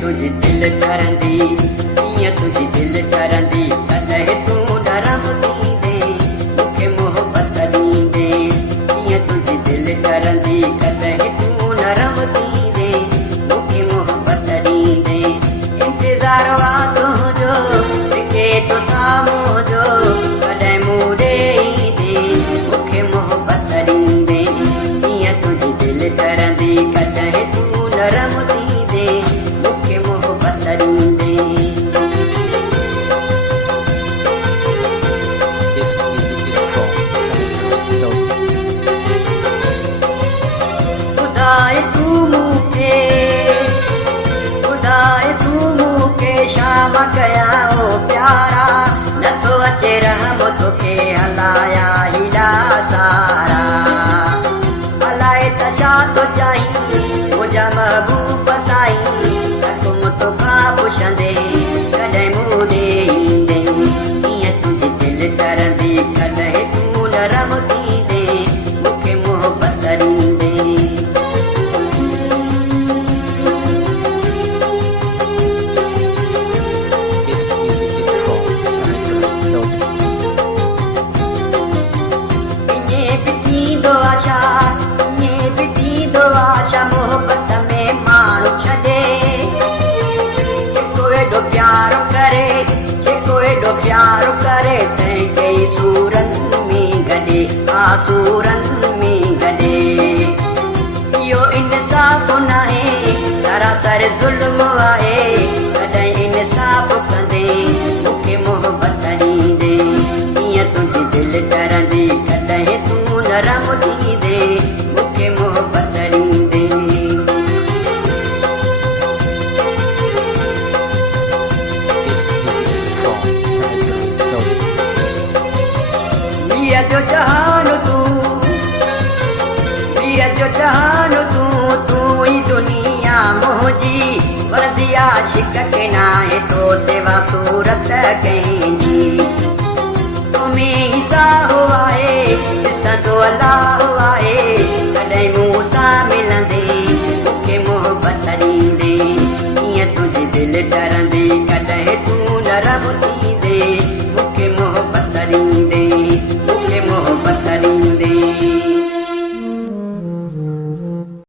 तुझी दिल ठरंदी कीअं तुझी दिल ठरंदी कॾहिं तूं नरम थींदे मूंखे मोहबत ॾींदे कीअं तुझी दिल ठरंदी कॾहिं तूं नरम थींदे मूंखे मोहबत ॾींदे इंतज़ार वा तुंहिंजो टिके थो साम्हूं जो कॾहिं मूं ॾे ईंदे मूंखे मोहबत ॾींदे कीअं तुझी दिल ठरंदी कॾहिं तूं नरम थींदे मूंखे मोहबत ॾींदे ॿुधाए तूं मूंखे शाम कयां ओ प्यारा नथो अचे रहम तोखे हलाया हिला सारा अलाए त छा थो चाहीं मुंहिंजा महबूब साईं हुकुम तोखां पुछंदे कॾहिं मूं ॾे ईंदे कीअं तुंहिंजी दिल ठरंदी कॾहिं तूं नरम थींदे मूंखे मोहबत ॾींदे आशा मोहबत में माण्हू छॾे जेको एॾो प्यार करे तंहिं कई सूरनि में गॾे आसूरनि में गॾे इहो इंसाफ़ नाहे सरासर ज़ुल्म आहे कॾहिं इंसाफ़ कंदे मूंखे मोहबत ॾींदे कीअं तुंहिंजी दिल ठरंदी कॾहिं तूं नरम थींदे मूंखे मोहबत ॾींदे तूं ई दुनिया मुंहिंजी वरदी आशिक़ के नाहे तो सेवा सूरत कंहिंजी तुम्हें ही साहो आहे ॾिसंदो अलाह आहे कॾहिं मूं सां मिलंदे